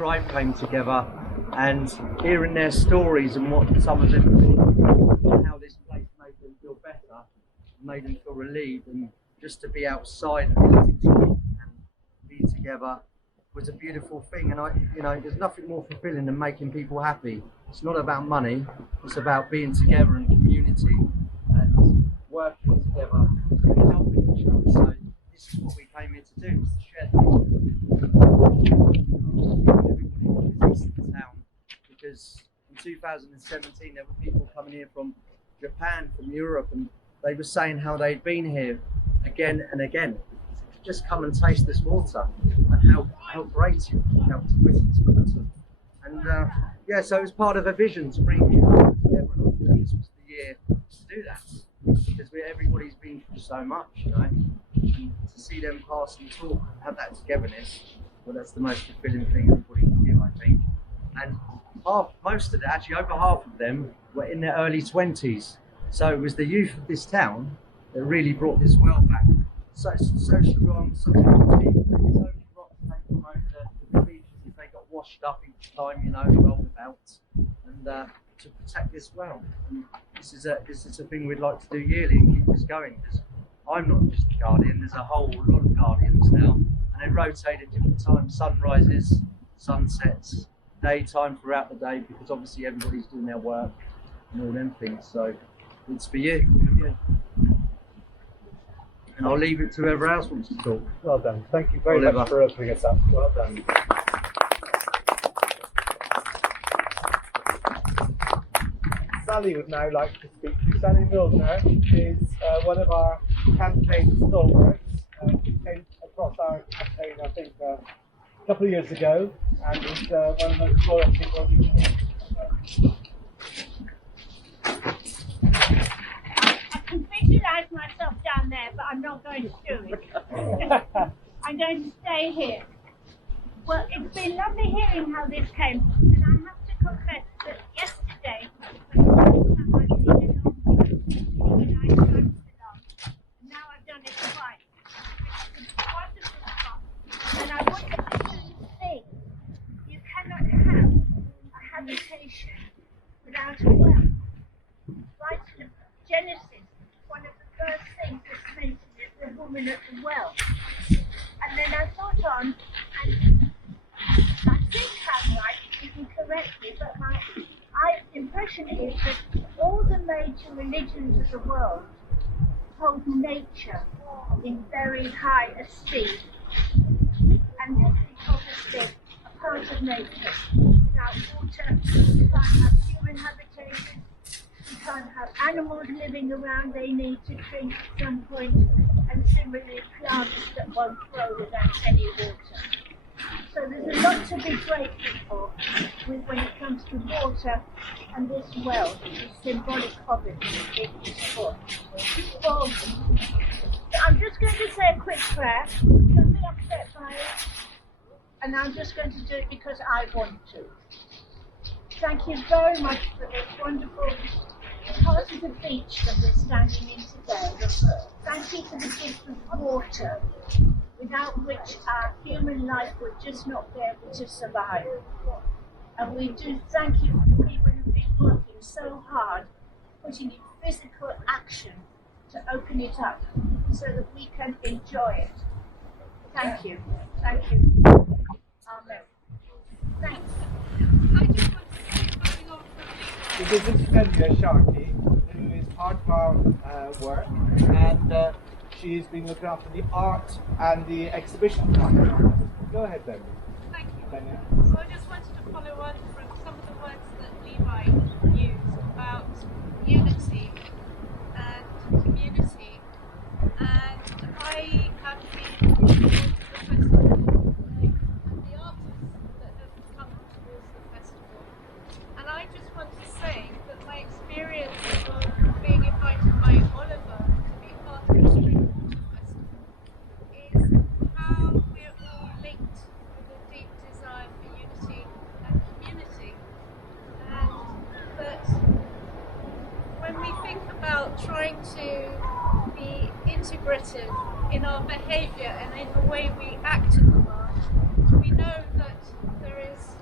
tribe came together, and hearing their stories and what some of them and how this place made them feel better, made them feel relieved, and just to be outside and talk and be together was a beautiful thing. And there's nothing more fulfilling than making people happy. It's not about money, it's about being together in community and working together and helping each other. So this is what we came here to do, is to share everybody that visits the town, because in 2017 there were people coming here from Japan, from Europe, and they were saying how they'd been here again and again. Just come and taste this water and how great it felt to drink this water. And so it was part of a vision to bring people together, and I think this was the year to do that, because everybody's been through so much, and to see them pass and talk and have that togetherness, well, that's the most fulfilling thing anybody can give, I think. And most of them, actually over half of them, were in their early 20s. So it was the youth of this town that really brought this well back. So strong, such a good team. It's only rocks came from over the beaches if they got washed up each time, rolled about, and to protect this well. And this is a thing we'd like to do yearly and keep this going, because I'm not just a guardian, there's a whole lot of guardians now, and they rotate at different times, sunrises, sunsets, daytime throughout the day, because obviously everybody's doing their work and all them things. So it's for you. And I'll leave it to whoever else wants to talk. Well done. Thank you very much for opening us up. Well done. Sally would now like to speak to you. Sally Milner is one of our campaign stalwarts. She came across our campaign, I think, a couple of years ago, and is one of the most loyal people we can. I can visualise myself down there, but I'm not going to do it. I'm going to stay here. Well, it's been lovely hearing how this came, and I have to confess that yesterday, now I've done it twice, which is wonderful fun. And I want you to think, you cannot have a habitation without a well. Right in Genesis, one of the first things that's mentioned is the woman at the well. And then I thought on, and I think I'm right, you can correct me, but my impression is that all the major religions of the world hold nature in very high esteem. And this is obviously a part of nature. Without water, you can't have human habitation. You can't have animals living around, they need to drink at some point, and similarly plants that won't grow without any water. So there's a lot to be grateful for when it comes to water, and this well is symbolic of it in Eastbourne. Well, I'm just going to say a quick prayer. Don't be upset by it. And I'm just going to do it because I want to. Thank you very much for this wonderful part of the beach that we're standing in today. Thank you for the gift of water, without which our human life would just not be able to survive. And we do thank you for the people who've been working so hard, putting in physical action to open it up so that we can enjoy it. Thank you. Thank you. Amen. Thanks. I just want to say something on from This is Celia Sharkey, who is part of our work, and she's been looking after the art and the exhibition part. Go ahead, then. Thank you. Daniel. So I just wanted to follow on from some of the words that Levi used about unity and community. And I have been to the festival, and the artists that have come towards the festival. And I just want to say that my experience of being invited by Oliver to be part of the Streetwater Festival is how we're all linked with a deep desire for unity and community. And that when we think about trying to be integrative in our behaviour and in the way we act in the world, we know that there is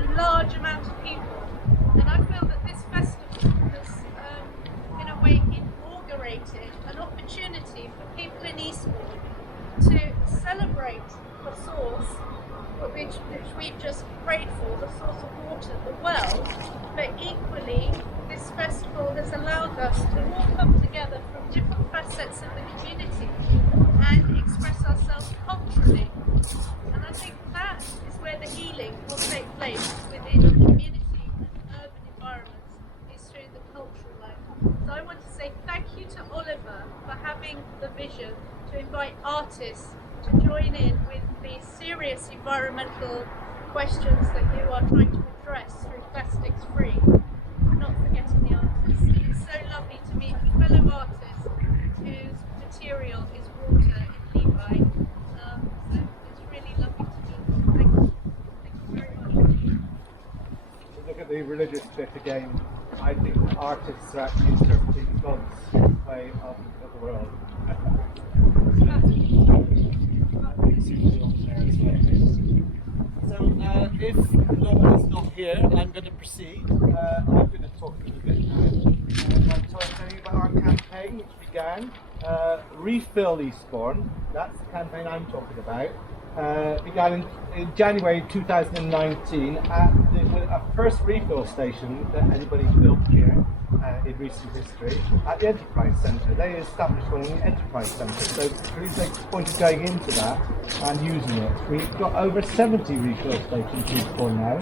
a large amount of people. And I feel that this festival has, in a way, inaugurated an opportunity for people in Eastbourne to celebrate the source, which we've just prayed for, the source of water, the well. But equally, this festival has allowed us to all come together from different facets of the community and express ourselves culturally. And I think that is where the healing will take place within community and urban environments, is through the cultural life. So I want to say thank you to Oliver for having the vision to invite artists to join in with the serious environmental questions that you are trying to address through Plastics Free. Not forgetting the artists. It's so lovely to meet fellow artists whose material is water in Levi. So it's really lovely to meet you. Thank you. Thank you very much. To look at the religious bit again, I think artists are actually interpreting God's way of the world. So if Laura is not here, I'm going to proceed. I'm going to talk a little bit now. I'm telling you about our campaign, which began Refill Eastbourne. That's the campaign I'm talking about. Began in January 2019 at our first refill station that anybody's built here in recent history at the Enterprise Centre. They established one in the Enterprise Centre, so please make a point of going into that and using it. We've got over 70 refill stations in Eastbourne now.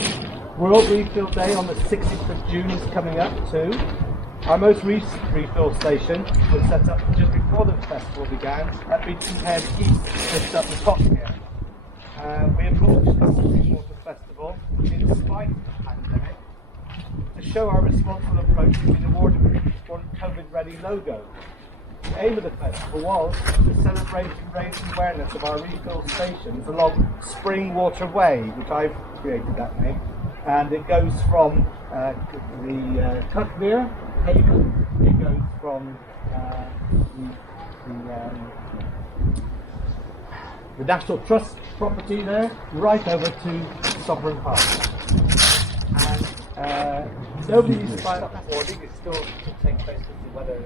World Refill Day on the 16th of June is coming up too. Our most recent refill station was set up just before the festival began at Beachy Head East, just up the top here. We have launched the Spring Water Festival in spite of the pandemic. To show our responsible approach, we've been awarded with the Eastbourne COVID-ready logo. The aim of the festival was to celebrate and raise awareness of our refill stations along Spring Water Way, which I've created that name, and it goes from the Cuckmere, Haven, it goes from the National Trust property there, right over to Sovereign Park. And nobody needs to buy that boarding, it's still to take place if the weather is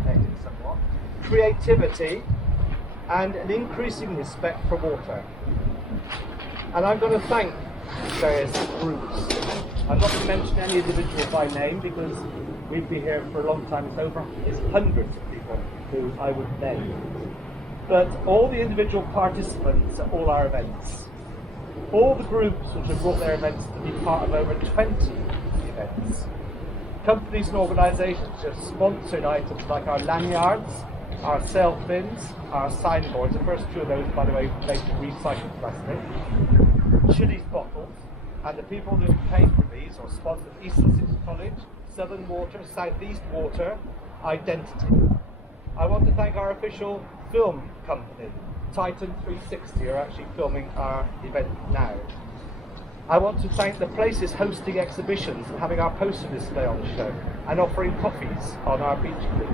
affected somewhat. Creativity and an increasing respect for water. And I'm going to thank various groups. I'm not going to mention any individual by name because we've been here for a long time. It's hundreds of people who I would name. But all the individual participants at all our events, all the groups which have brought their events to be part of over 20 events, companies and organisations which have sponsored items like our lanyards, our sail fins, our signboards. The first two of those, by the way, made from recycled plastic. Chili's bottles, and the people who paid for these or sponsored Eastern Sussex College, Southern Water, South East Water, Identity. I want to thank our official film company, Titan 360, who are actually filming our event now. I want to thank the places hosting exhibitions and having our poster display on the show and offering coffees on our beach crew.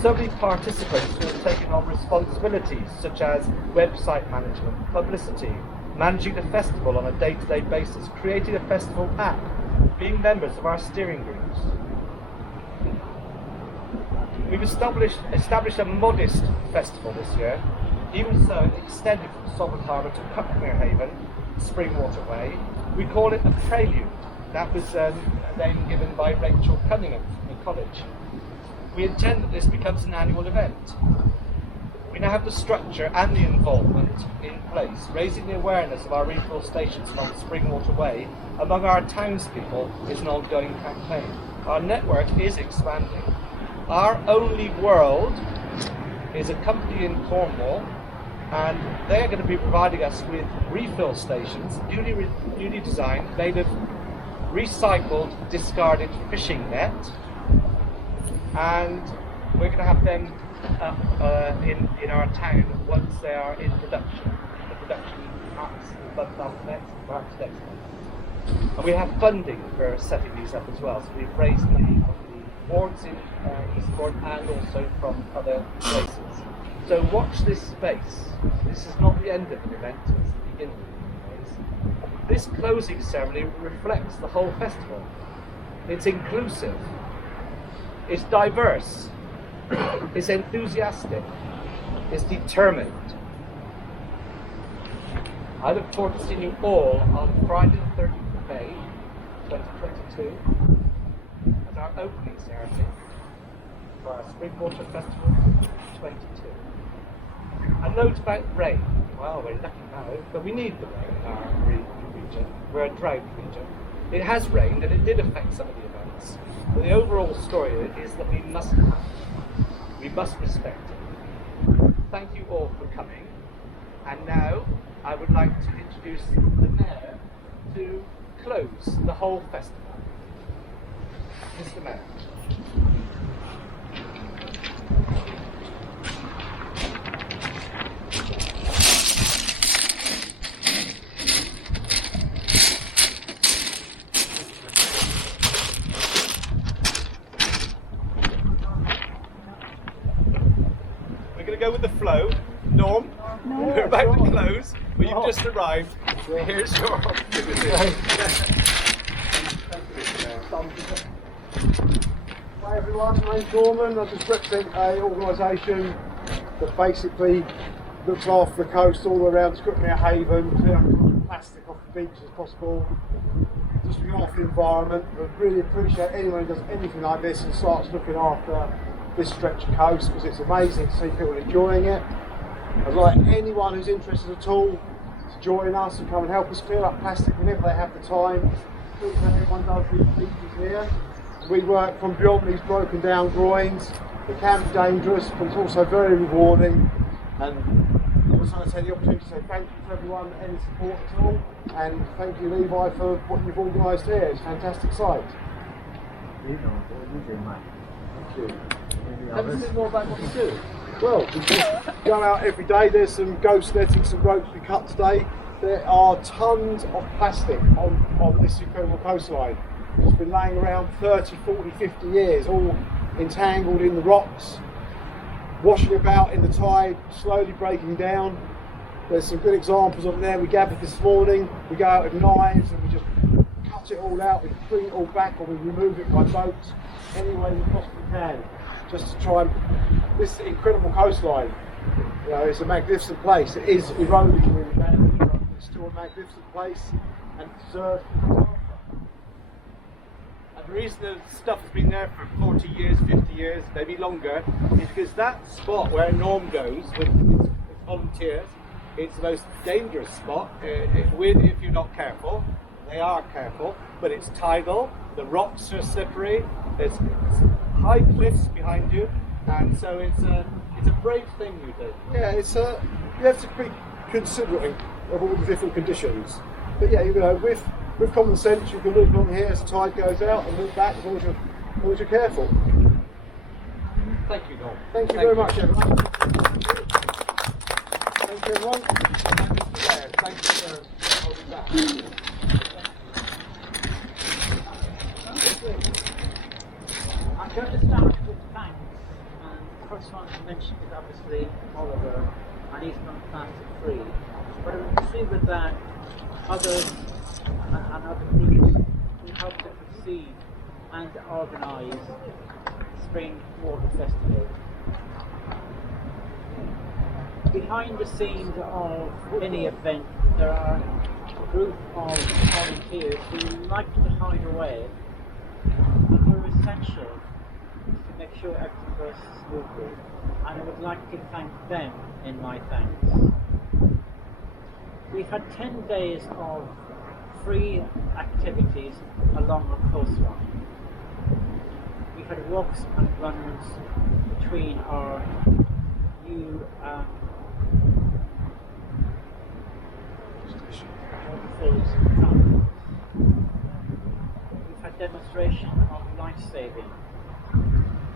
So many participants who have taken on responsibilities such as website management, publicity, managing the festival on a day-to-day basis, creating a festival app, being members of our steering groups. We've established a modest festival this year. Even so, it extended from Sovereign Harbour to Cuckmere Haven, Spring Water Way. We call it a prelude. That was a name given by Rachel Cunningham from the college. We intend that this becomes an annual event. We now have the structure and the involvement in place. Raising the awareness of our refill stations along Spring Water Way among our townspeople is an ongoing campaign. Our network is expanding. Our Only World is a company in Cornwall, and they are going to be providing us with refill stations, newly designed, made of recycled, discarded fishing net, and we're going to have them in our town once they are in production. The production starts the month after next, March next month. And we have funding for setting these up as well, so we've raised money from the wards in Eastbourne and also from other places. So watch this space. This is not the end of an event, it's the beginning of an event. this closing ceremony reflects the whole festival. It's inclusive, it's diverse, it's enthusiastic, it's determined. I look forward to seeing you all on Friday the 30th of May 2022 as our opening ceremony for our Springwater Festival 22. A note about rain. Well, we're lucky now, but we need the rain in our region. We're a drought region. It has rained and it did affect some of the events. But the overall story is that we must have it. We must respect it. Thank you all for coming. And now I would like to introduce the Mayor to close the whole festival. Mr. Mayor. We're going to go with the flow. Norm, we're about to close, but you've just arrived. Here's your opportunity. Hi everyone, my name's Norman. I just represent an organisation that basically looks after the coast all around Scripmere Haven, clear up as much plastic off the beach as possible, just looking after the environment. I really appreciate anyone who does anything like this and starts looking after this stretch of coast, because it's amazing to see people enjoying it. I'd like anyone who's interested at all to join us and come and help us clear up plastic whenever they have the time. Everyone does these beaches here. We work from beyond these broken down groins. It can be dangerous, but it's also very rewarding. And I just want to take the opportunity to say thank you to everyone, any support at all. And thank you, Levi, for what you've organised here. It's a fantastic site. You know what you do, mate. Thank you. Tell us a bit more about what you do. Well, we just go out every day. There's some ghost netting, some ropes we cut today. There are tons of plastic on this incredible coastline. It's been laying around 30, 40, 50 years, all entangled in the rocks, washing about in the tide, slowly breaking down. There's some good examples of it there. We gathered this morning. We go out with knives and we just cut it all out. We bring it all back, or we remove it by boat any way we possibly can, just to try and this incredible coastline. You know, it's a magnificent place. It is eroding really badly, but it's still a magnificent place and it deserves to be looked after. And the reason the stuff has been there for 40 years, 50 years, maybe longer, is because that spot where Norm goes with his volunteers, it's the most dangerous spot if you're not careful. They are careful, but it's tidal, the rocks are slippery, there's high cliffs behind you, and so it's a brave thing you do. Yeah, it's you have to be considerate of all the different conditions. But yeah, you know, with common sense, you can look along here as the tide goes out and look back as long as you're careful. Thank you, Norm. Thank you very much, everyone. Thank you, everyone. Thank you for holding back. I'm going to start with thanks, and the first one to mention is obviously Oliver and Eastbourne Plastic Free, but I would see with that others and other groups who helped to conceive and organise Spring Water Festival. Behind the scenes of any event, there are a group of volunteers who like to hide away, and they're essential to make sure everything goes smoothly, and I would like to thank them in my thanks. We've had 10 days of free activities along the coastline. We've had walks and runs between our new we've had demonstration of life-saving,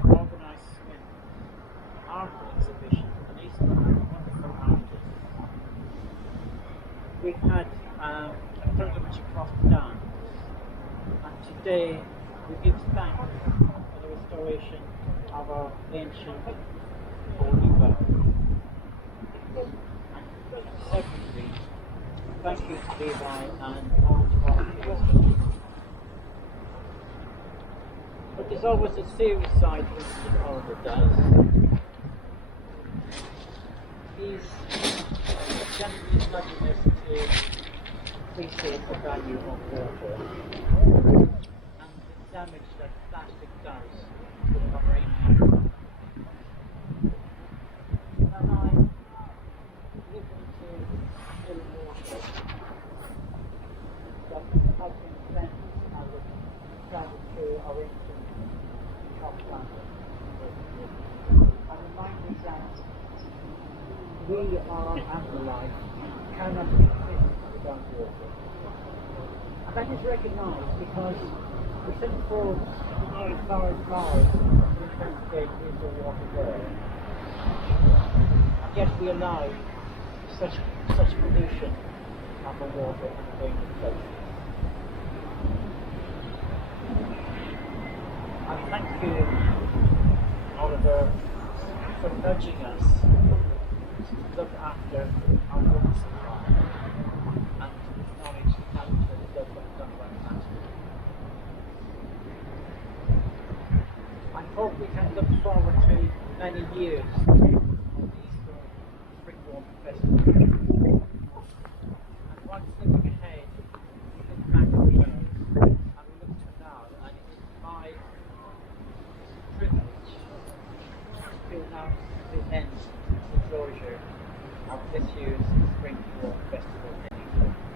organised swim, art exhibition, and Eastbourne wonderful artists. We've had a pilgrimage across the dams, and today we give thanks for the restoration of our ancient Holywell. And secondly, thank you to Levi and There's always a serious side to what Oliver does. He's gently nudging us to appreciate the value of water and the damage that plastic does to the marine life. And I look into still water that has been cleansed now that travel through our ancient top planet. And remind us that we are afterlife cannot exist without water. And that is recognised because the simple flowers investigate is the water there. And yet we allow such pollution of the water in the dangerous places. And thank you, Oliver, for nudging us to look after our water supply and to acknowledge the damage that is done by plastic. I hope we can look forward to many years of the Eastbourne Spring Water Festival. And once looking ahead, we look back at the years and we look to now, and it is my privilege to announce the end, the closure of this year's Spring Water Festival in Eastbourne.